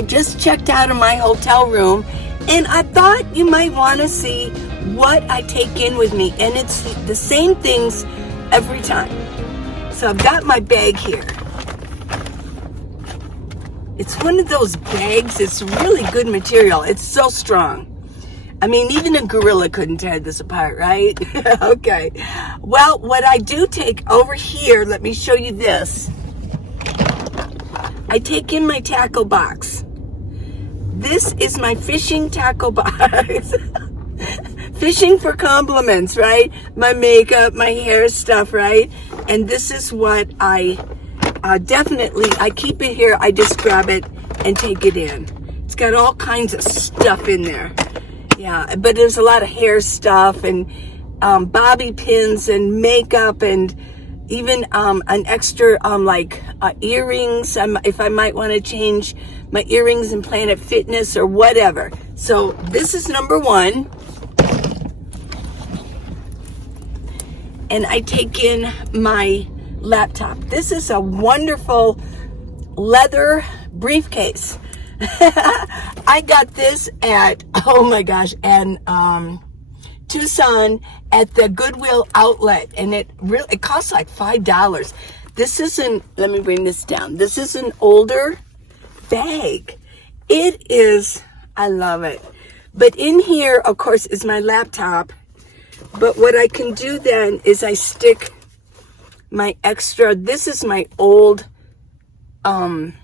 I just checked out of my hotel room, and I thought you might want to see what I take in with me, and it's the same things every time. So I've got my bag here. It's one of those bags. It's really good material. It's so strong. I mean, even a gorilla couldn't tear this apart, right? Okay. Well, what I do take over here, let me show you this. I take in my tackle box. This is my fishing tackle box. Fishing for compliments, right? My makeup, my hair stuff, right? And this is what I I keep it here. I just grab it and take it in. It's got all kinds of stuff in there. Yeah, but there's a lot of hair stuff and bobby pins and makeup and even an extra earrings. If I might want to change my earrings in Planet Fitness or whatever. So this is number one. And I take in my laptop. This is a wonderful leather briefcase. I got this at, oh my gosh, and Tucson at the Goodwill outlet, and it costs like $5. This isn't, let me bring this down. This is an older bag. It is, I love it. But in here, of course, is my laptop. But what I can do then is I stick my extra, this is my old 7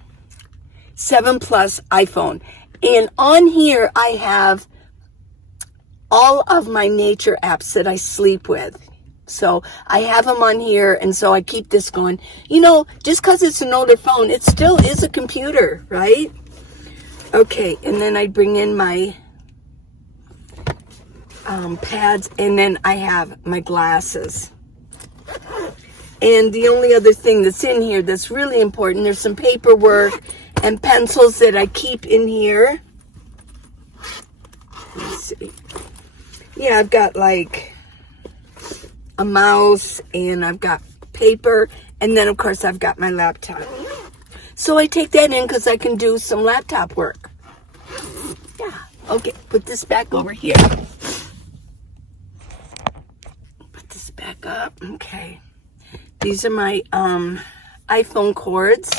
Plus iPhone. And on here I have all of my nature apps that I sleep with. So I have them on here, and so I keep this going. You know, just because it's an older phone, it still is a computer, right? Okay, and then I bring in my pads, and then I have my glasses. And the only other thing that's in here that's really important, there's some paperwork and pencils that I keep in here. Let's see. Yeah, I've got like a mouse, and I've got paper, and then of course I've got my laptop. So I take that in because I can do some laptop work. Yeah, okay, put this back over here. Put this back up, okay. These are my iPhone cords.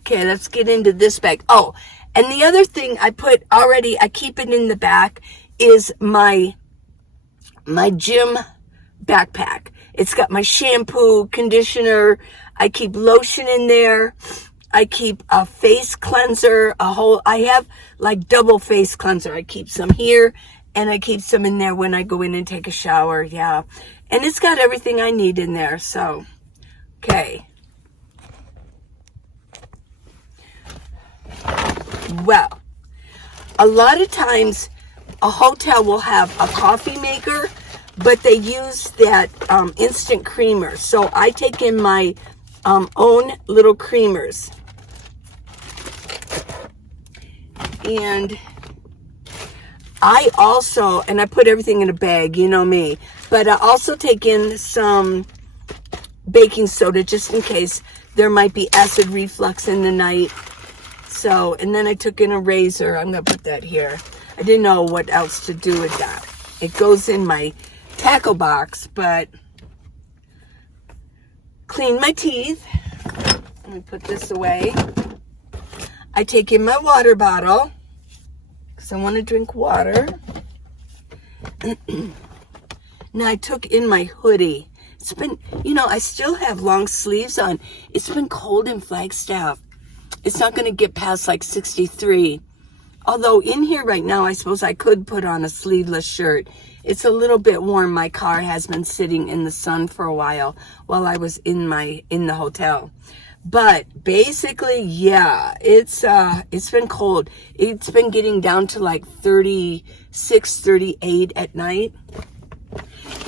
Okay, let's get into this bag. Oh, and the other thing I put already, I keep it in the back, is my gym backpack. It's got my shampoo, conditioner. I keep lotion in there. I keep a face cleanser, I have like double face cleanser. I keep some here, and I keep some in there when I go in and take a shower. Yeah. And it's got everything I need in there. So, okay. Well, a lot of times a hotel will have a coffee maker, but they use that instant creamer. So I take in my own little creamers. And I also, and I put everything in a bag, you know me, but I also take in some baking soda just in case there might be acid reflux in the night. So, and then I took in a razor. I'm going to put that here. I didn't know what else to do with that. It goes in my tackle box, but clean my teeth. Let me put this away. I take in my water bottle because I want to drink water. Now I took in my hoodie. It's been, you know, I still have long sleeves on. It's been cold in Flagstaff. It's not going to get past like 63. Although in here right now, I suppose I could put on a sleeveless shirt. It's a little bit warm. My car has been sitting in the sun for a while I was in the hotel. But basically, yeah, it's been cold. It's been getting down to like 36, 38 at night.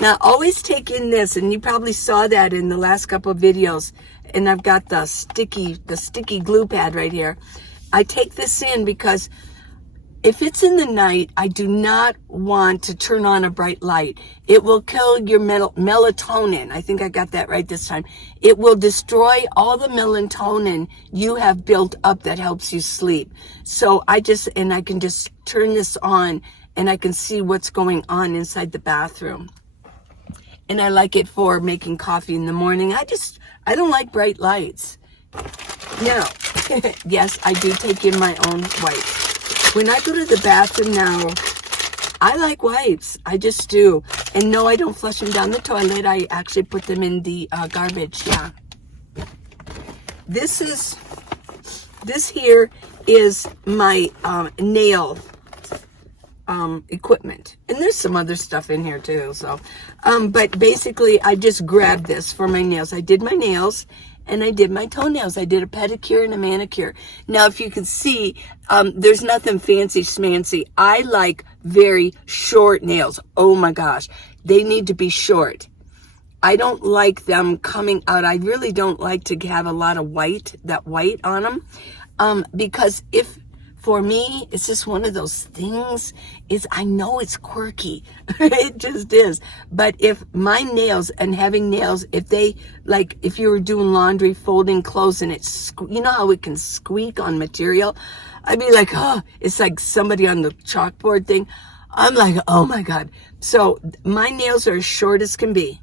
Now, always take in this, and you probably saw that in the last couple of videos, and I've got the sticky glue pad right here. I take this in because If it's in the night, I do not want to turn on a bright light. It will kill your melatonin. I think I got that right this time. It will destroy all the melatonin you have built up that helps you sleep. So I can just turn this on and I can see what's going on inside the bathroom. And I like it for making coffee in the morning. I don't like bright lights. Now, yes, I do take in my own wipes. When I go to the bathroom now, I like wipes. I just do. And no, I don't flush them down the toilet. I actually put them in the garbage, yeah. This here is my nail equipment. And there's some other stuff in here too, so. But basically, I just grabbed this for my nails. I did my nails. And I did my toenails. I did a pedicure and a manicure. Now, if you can see, there's nothing fancy schmancy. I like very short nails. Oh my gosh. They need to be short. I don't like them coming out. I really don't like to have a lot of white on them. Because for me, it's just one of those things. I know it's quirky. It just is. But if my nails and having nails, if you were doing laundry, folding clothes, and you know how it can squeak on material? I'd be like, oh, it's like somebody on the chalkboard thing. I'm like, oh my God. So my nails are as short as can be.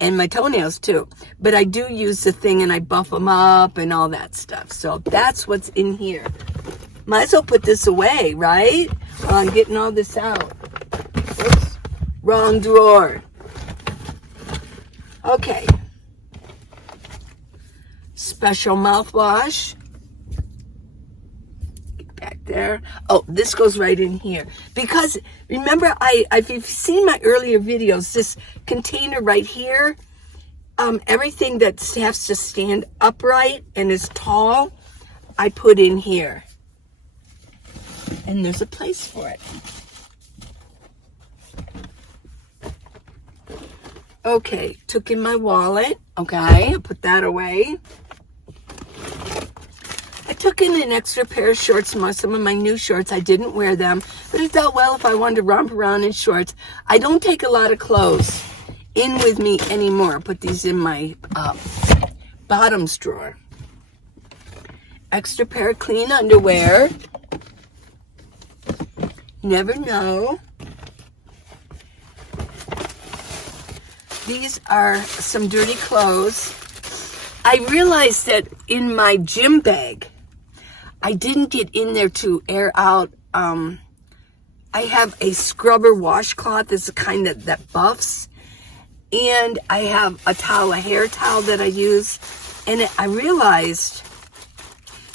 And my toenails too. But I do use the thing and I buff them up and all that stuff. So that's what's in here. Might as well put this away, right? While I'm getting all this out. Oops. Wrong drawer. Okay. Special mouthwash. Get back there. Oh, this goes right in here. Because, remember, if you've seen my earlier videos, this container right here, everything that has to stand upright and is tall, I put in here. And there's a place for it. Okay, took in my wallet. Okay, I put that away. I took in an extra pair of shorts, some of my new shorts. I didn't wear them, but it felt well if I wanted to romp around in shorts. I don't take a lot of clothes in with me anymore. I put these in my bottoms drawer. Extra pair of clean underwear. Never know. These are some dirty clothes. I realized that in my gym bag, I didn't get in there to air out. I have a scrubber washcloth that's kind of that buffs. And I have a hair towel that I use. And I realized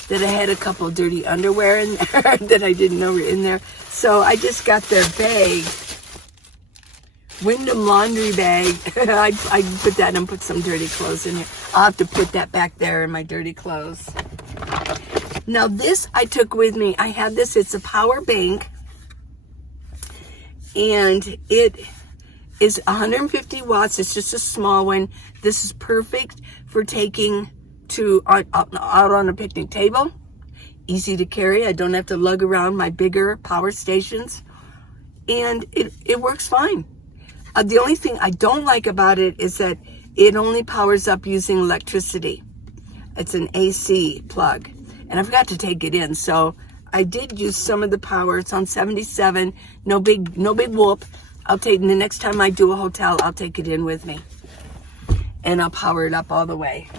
that I had a couple of dirty underwear in there that I didn't know were in there. So I just got their bag, Wyndham laundry bag. I put that and put some dirty clothes in here. I'll have to put that back there in my dirty clothes. Now this I took with me. I have this. It's a power bank. And it is 150 watts. It's just a small one. This is perfect for taking out on a picnic table. Easy to carry. I don't have to lug around my bigger power stations. And it works fine. The only thing I don't like about it is that it only powers up using electricity. It's an AC plug. And I forgot to take it in. So I did use some of the power. It's on 77. No big whoop. The next time I do a hotel, I'll take it in with me. And I'll power it up all the way.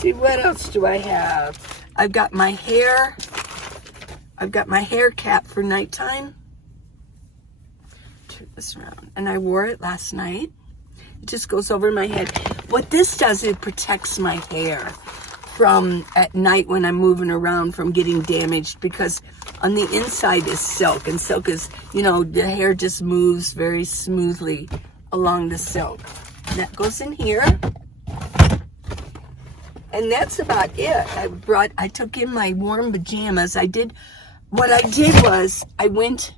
See, what else do I have? I've got my hair cap for nighttime. Turn this around. And I wore it last night. It just goes over my head. What this does, it protects my hair from at night when I'm moving around from getting damaged, because on the inside is silk, and silk is, the hair just moves very smoothly along the silk. And that goes in here. And that's about it. I took in my warm pajamas. What I did was I went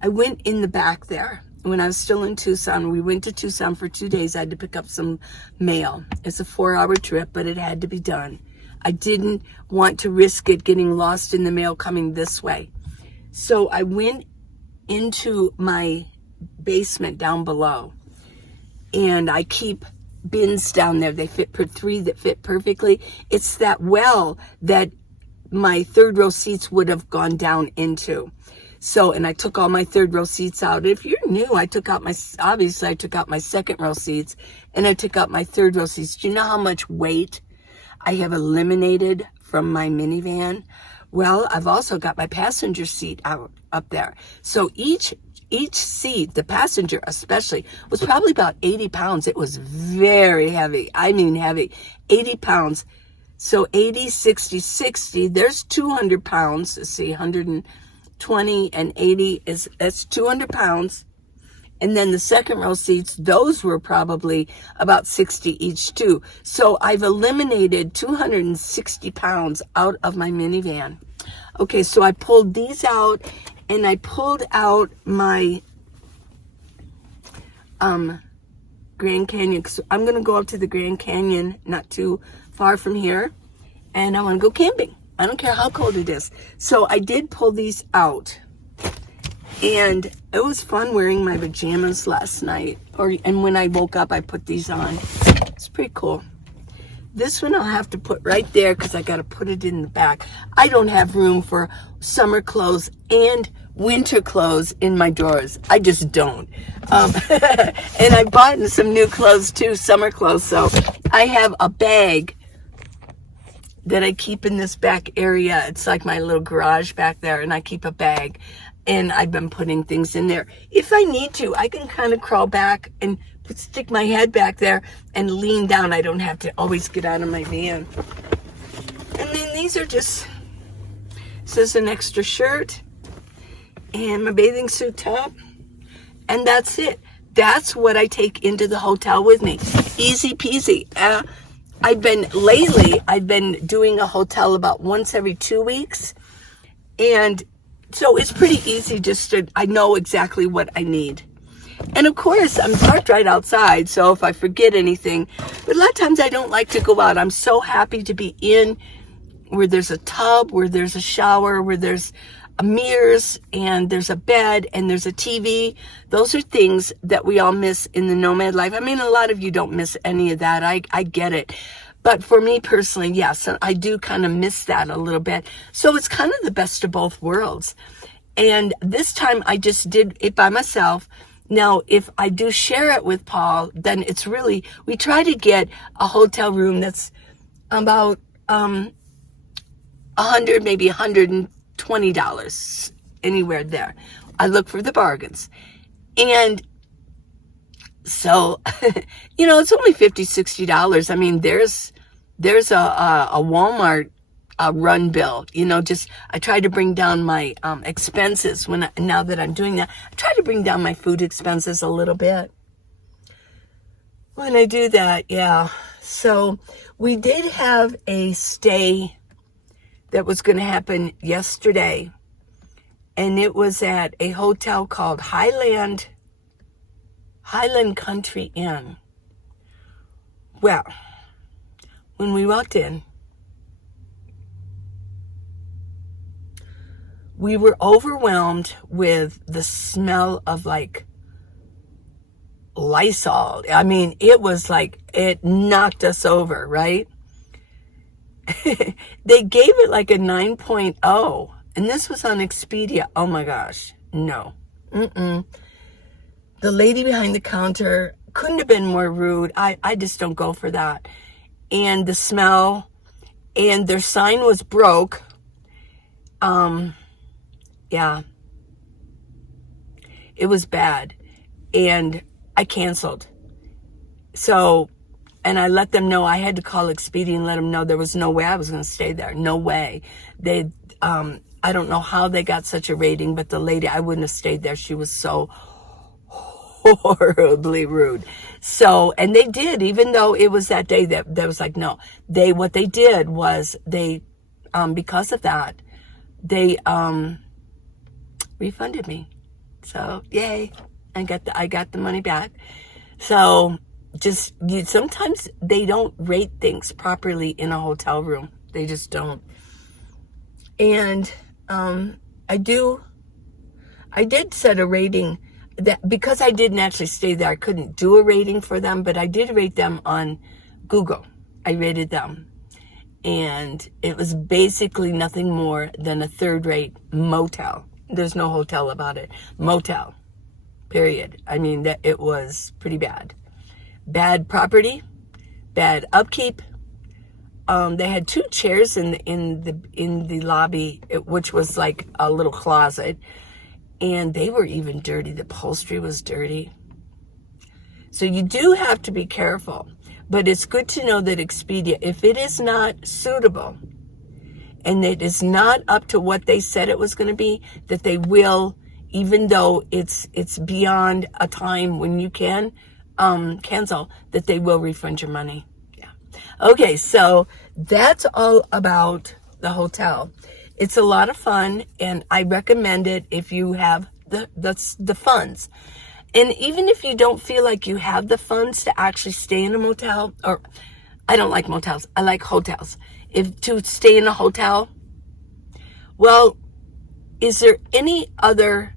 in the back there. When I was still in Tucson, we went to Tucson for 2 days. I had to pick up some mail. It's a 4-hour trip, but it had to be done. I didn't want to risk it getting lost in the mail coming this way. So I went into my basement down below, and I keep bins down there. They fit per 3 that fit perfectly. It's that well that my third row seats would have gone down into. So, and I took all my third row seats out. If you're new, obviously I took out my second row seats, and I took out my third row seats. Do you know how much weight I have eliminated from my minivan? Well, I've also got my passenger seat out up there. So each seat, the passenger especially, was probably about 80 pounds. It was very heavy. I mean heavy. 80 pounds. So 80, 60, 60, there's 200 pounds. Let's see, 120 and 80 that's 200 pounds. And then the second row seats, those were probably about 60 each too. So I've eliminated 260 pounds out of my minivan. Okay, so I pulled these out, and I pulled out my Grand Canyon. So I'm going to go up to the Grand Canyon, not too far from here, and I want to go camping. I don't care how cold it is. So I did pull these out, and it was fun wearing my pajamas last night. And when I woke up, I put these on. It's pretty cool. This one I'll have to put right there because I got to put it in the back. I don't have room for summer clothes and winter clothes in my drawers. I just don't. And I bought some new clothes too, summer clothes. So I have a bag that I keep in this back area. It's like my little garage back there, and I keep a bag. And I've been putting things in there. If I need to, I can kind of crawl back and stick my head back there and lean down. I don't have to always get out of my van. And then these are just, this is an extra shirt and my bathing suit top. And that's it. That's what I take into the hotel with me. Easy peasy. I've been doing a hotel about once every 2 weeks. And so it's pretty easy I know exactly what I need. And of course, I'm parked right outside, so if I forget anything, but a lot of times I don't like to go out. I'm so happy to be in where there's a tub, where there's a shower, where there's mirrors, and there's a bed, and there's a TV. Those are things that we all miss in the nomad life. I mean, a lot of you don't miss any of that. I get it. But for me personally, yes, I do kind of miss that a little bit. So it's kind of the best of both worlds. And this time I just did it by myself. Now, if I do share it with Paul, then it's really, we try to get a hotel room that's about $100, maybe $120, anywhere there. I look for the bargains. And so, it's only $50, $60. I mean, there's a Walmart run bill, I try to bring down my expenses now that I'm doing that. I try to bring down my food expenses a little bit when I do that. Yeah. So we did have a stay that was going to happen yesterday, and it was at a hotel called Highland Country Inn. Well, when we walked in, we were overwhelmed with the smell of like Lysol. I mean, it was like, it knocked us over, right? They gave it like a 9.0, and this was on Expedia. Oh my gosh, no. The lady behind the counter couldn't have been more rude. I just don't go for that. And the smell, and their sign was broke. Yeah, it was bad, and I canceled. So, and I let them know, I had to call Expedia and let them know there was no way I was going to stay there. No way. I don't know how they got such a rating, but the lady, I wouldn't have stayed there. She was so horribly rude. So, and they did, even though it was that day that was like, no, what they did was because of that, they, refunded me. So yay, I got the money back. So sometimes they don't rate things properly in a hotel room. They just don't. And I did set a rating that because I didn't actually stay there, I couldn't do a rating for them, but I did rate them on Google. I rated them. And it was basically nothing more than a third-rate motel. There's no hotel about it. Motel, period. I mean, that it was pretty bad. Bad property, bad upkeep. They had 2 chairs in the lobby, which was like a little closet, and they were even dirty. The upholstery was dirty. So you do have to be careful. But it's good to know that Expedia, if it is not suitable and it is not up to what they said it was going to be, that they will, even though it's beyond a time when you can cancel, that they will refund your money. Yeah. Okay, so that's all about the hotel. It's a lot of fun, and I recommend it if you have the funds. And even if you don't feel like you have the funds to actually stay in a motel, or I don't like motels, I like hotels. If to stay in a hotel, well, is there any other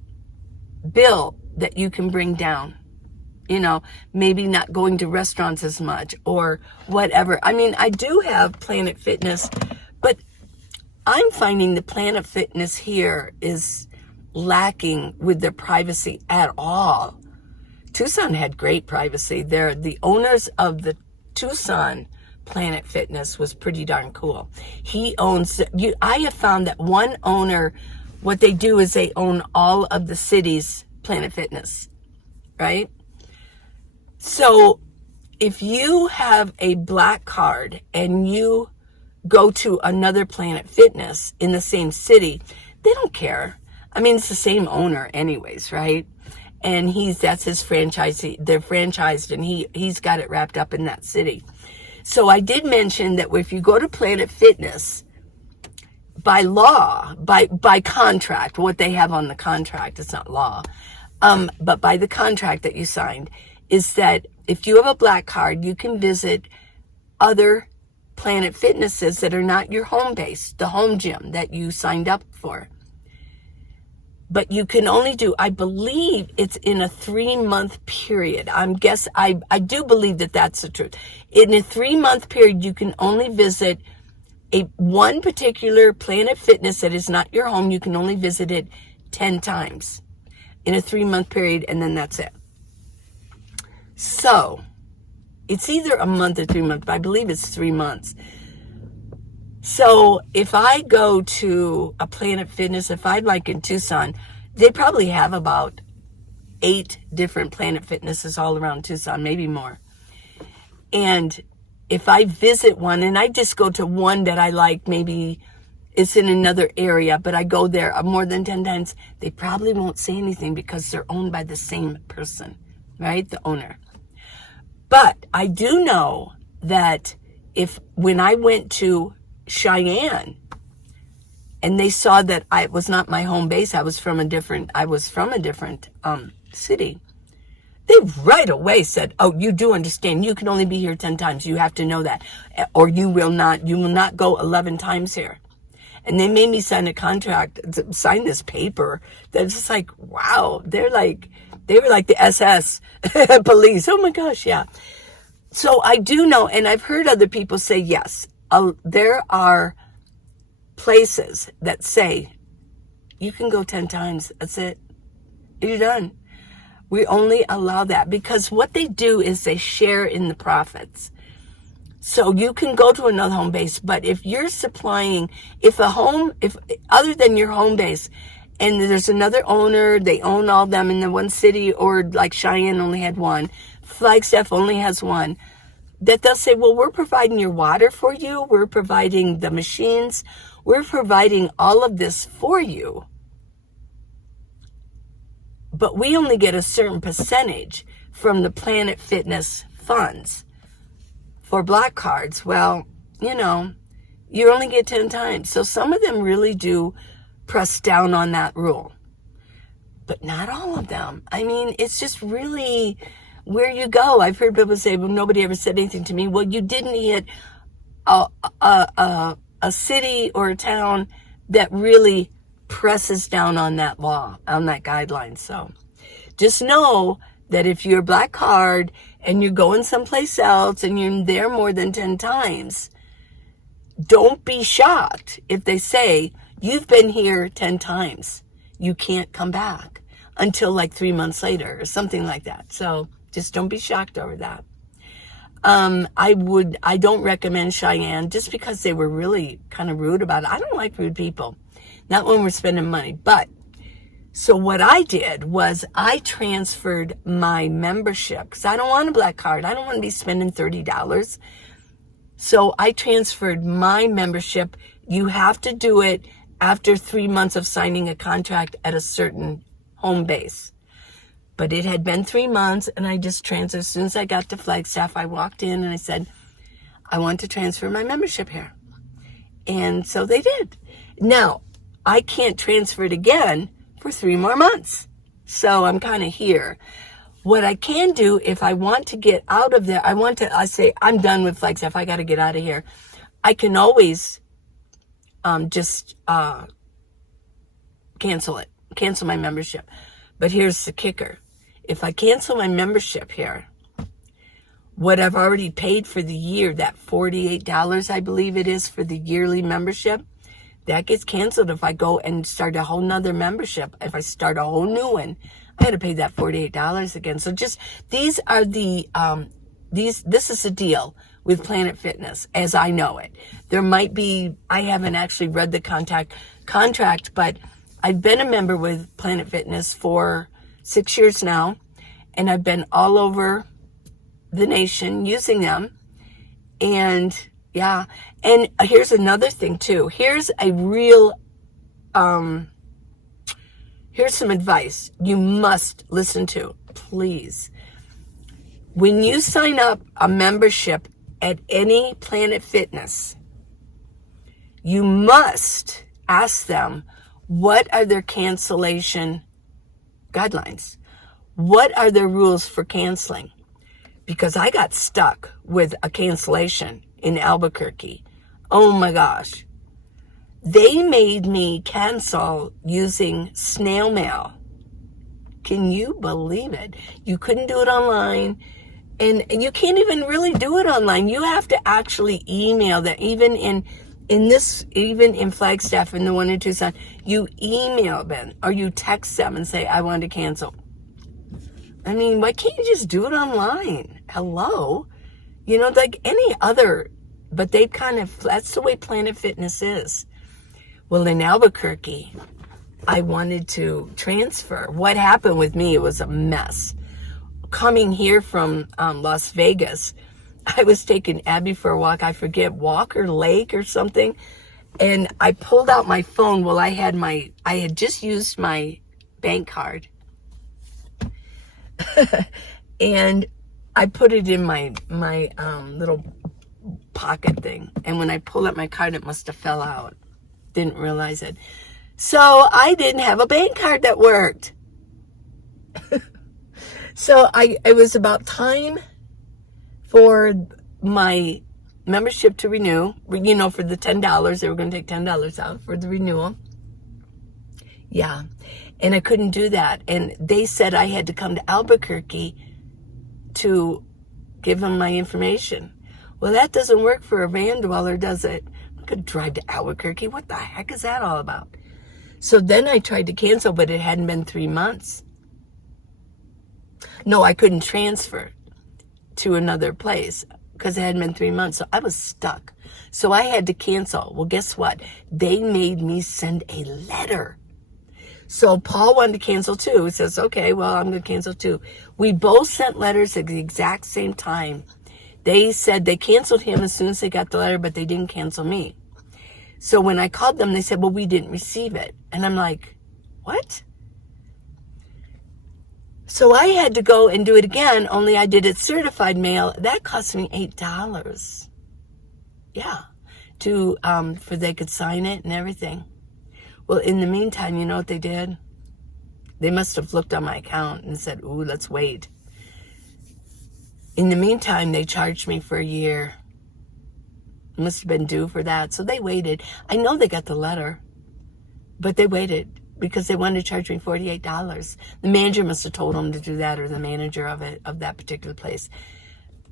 bill that you can bring down? You know, maybe not going to restaurants as much or whatever. I mean, I do have Planet Fitness, but I'm finding the Planet Fitness here is lacking with their privacy at all. Tucson had great privacy. The owners of the Tucson Planet Fitness was pretty darn cool. I have found that one owner, what they do is they own all of the city's Planet Fitness, right? So if you have a black card and you go to another Planet Fitness in the same city, they don't care. I mean, it's the same owner anyways, right? And that's his franchise. They're franchised, and he's got it wrapped up in that city. So I did mention that if you go to Planet Fitness, by law, by contract, what they have on the contract, it's not law, but by the contract that you signed, is that if you have a black card, you can visit other Planet Fitnesses that are not your home base, the home gym that you signed up for. But you can only do, I believe it's in a 3-month period. I do believe that that's the truth. In a 3-month period, you can only visit one particular Planet Fitness that is not your home. You can only visit it 10 times in a 3-month period, and then that's it. So it's either a month or 3 months, but I believe it's 3 months. So if I go to a Planet Fitness, if I'd like in Tucson, they probably have about 8 different Planet Fitnesses all around Tucson, maybe more. And if I visit one and I just go to one that I like, maybe it's in another area, but I go there more than 10 times, they probably won't say anything because they're owned by the same person, right? The owner. But I do know that when I went to Cheyenne and they saw that I was not my home base, I was from a different city, they right away said, oh, you do understand, you can only be here 10 times, you have to know that, or you will not go 11 times here. And they made me sign sign this paper that's just like, wow, they were like the SS police. Oh my gosh, yeah. So I do know, and I've heard other people say, yes, there are places that say you can go 10 times. That's it. You're done. We only allow that because what they do is they share in the profits. So you can go to another home base, but if you're supplying, if other than your home base, and there's another owner, they own all them in the one city, or like Cheyenne only had one, Flagstaff only has one, that they'll say, well, we're providing your water for you, we're providing the machines, we're providing all of this for you, but we only get a certain percentage from the Planet Fitness funds for black cards. Well, you only get 10 times. So some of them really do press down on that rule, but not all of them. I mean, it's just really where you go. I've heard people say, well, nobody ever said anything to me. Well, you didn't hit a a city or a town that really presses down on that law, on that guideline. So just know that if you're a black card and you're going someplace else and you're there more than 10 times, don't be shocked if they say, you've been here 10 times. You can't come back until like 3 months later or something like that. So just don't be shocked over that. I don't recommend Cheyenne just because they were really kind of rude about it. I don't like rude people, not when we're spending money. But so what I did was I transferred my membership because I don't want a black card. I don't want to be spending $30. So I transferred my membership. You have to do it after 3 months of signing a contract at a certain home base. But it had been 3 months, and I just transferred. As soon as I got to Flagstaff, I walked in and I said, I want to transfer my membership here. And so they did. Now, I can't transfer it again for 3 more months. So I'm kind of here. What I can do, if I want to get out of there, I say, I'm done with Flagstaff. I got to get out of here. I can always just cancel my membership. But here's the kicker. If I cancel my membership here, what I've already paid for the year, that $48, I believe it is for the yearly membership, that gets canceled if I go and start a whole nother membership. If I start a whole new one, I had to pay that $48 again. So just, these are the, this is the deal with Planet Fitness as I know it. There might be, I haven't actually read the contract, but I've been a member with Planet Fitness for 6 years now, and I've been all over the nation using them. And yeah, and here's another thing too. Here's a real, here's some advice you must listen to, please. When you sign up a membership at any Planet Fitness, you must ask them, what are their cancellation guidelines? What are their rules for canceling? Because I got stuck with a cancellation in Albuquerque. Oh my gosh. They made me cancel using snail mail. Can you believe it? You couldn't do it online. And you can't even really do it online. You have to actually email that. Even in Flagstaff and the one in Tucson, you email them or you text them and say, I want to cancel. I mean, why can't you just do it online? Hello? You know, like any other, but they that's the way Planet Fitness is. Well, in Albuquerque, I wanted to transfer. What happened with me, it was a mess. Coming here from Las Vegas, I was taking Abby for a walk. I forget, Walker Lake or something. And I pulled out my phone. Well, I had just used my bank card. And I put it in my little pocket thing. And when I pulled out my card, it must have fell out. Didn't realize it. So I didn't have a bank card that worked. So it was about time for my membership to renew, you know, for the $10. They were going to take $10 out for the renewal. Yeah. And I couldn't do that. And they said I had to come to Albuquerque to give them my information. Well, that doesn't work for a van dweller, does it? I'm going to drive to Albuquerque. What the heck is that all about? So then I tried to cancel, but it hadn't been 3 months. No, I couldn't transfer to another place because it hadn't been 3 months. So I was stuck. So I had to cancel. Well, guess what? They made me send a letter. So Paul wanted to cancel too. He says, okay, well, I'm going to cancel too. We both sent letters at the exact same time. They said they canceled him as soon as they got the letter, but they didn't cancel me. So when I called them, they said, well, we didn't receive it. And I'm like, what? So I had to go and do it again, only I did it certified mail. That cost me $8. Yeah. For they could sign it and everything. Well, in the meantime, you know what they did? They must have looked on my account and said, ooh, let's wait. In the meantime, they charged me for a year. Must have been due for that. So they waited. I know they got the letter, but they waited because they wanted to charge me $48. The manager must have told them to do that, or the manager of that particular place.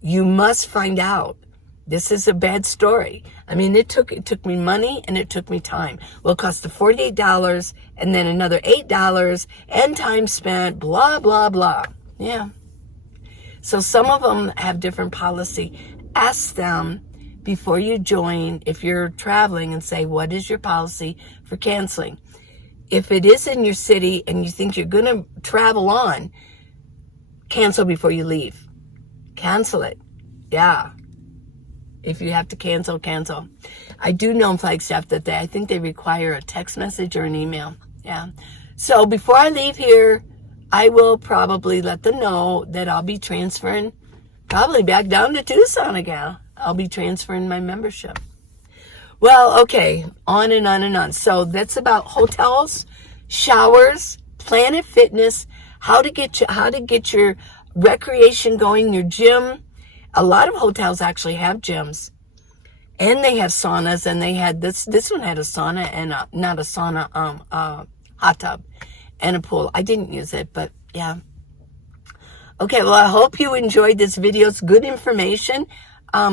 You must find out. This is a bad story. I mean, it took me money and it took me time. Well, it cost the $48 and then another $8 and time spent, blah, blah, blah. Yeah. So some of them have different policy. Ask them before you join, if you're traveling, and say, what is your policy for canceling? If it is in your city and you think you're going to travel on, cancel before you leave. Cancel it. Yeah. If you have to cancel, cancel. I do know in Flagstaff that I think they require a text message or an email. Yeah. So before I leave here, I will probably let them know that I'll be transferring probably back down to Tucson again. I'll be transferring my membership. Well, okay, on and on and on. So that's about hotels, showers, Planet Fitness, how to get your recreation going, your gym. A lot of hotels actually have gyms, and they have saunas. And they had this one had a sauna and not a sauna, hot tub and a pool. I didn't use it, but yeah. Okay, well, I hope you enjoyed this video. It's good information.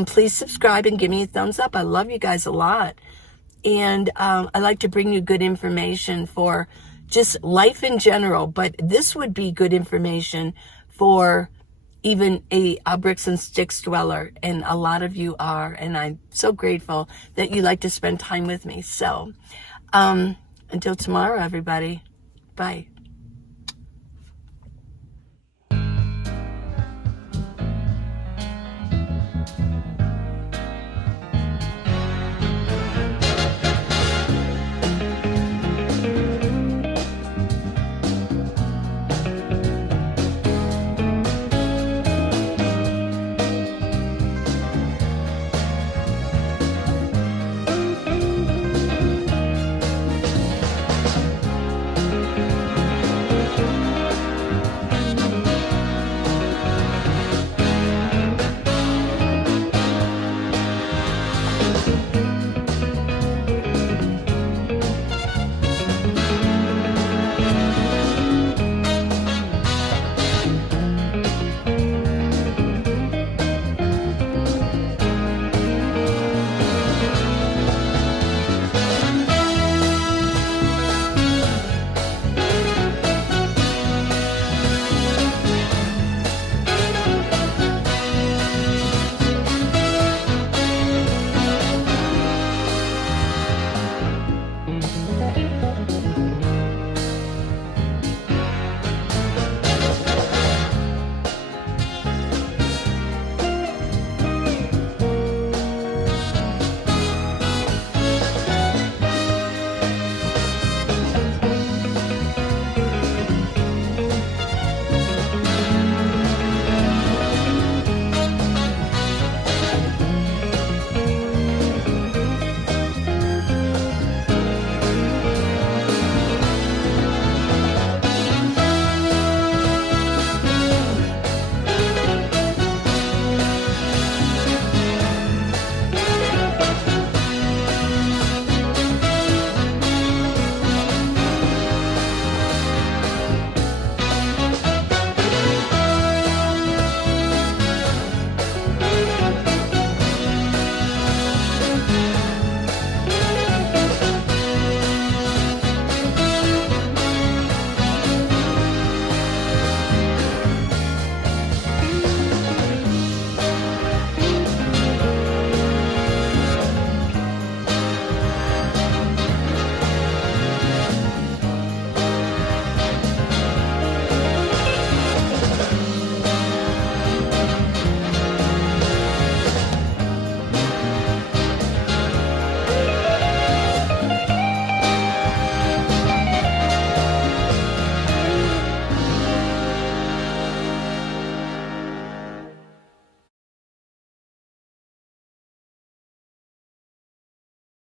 Please subscribe and give me a thumbs up. I love you guys a lot. And I like to bring you good information for just life in general. But this would be good information for even a bricks and sticks dweller. And a lot of you are. And I'm so grateful that you like to spend time with me. So until tomorrow, everybody. Bye.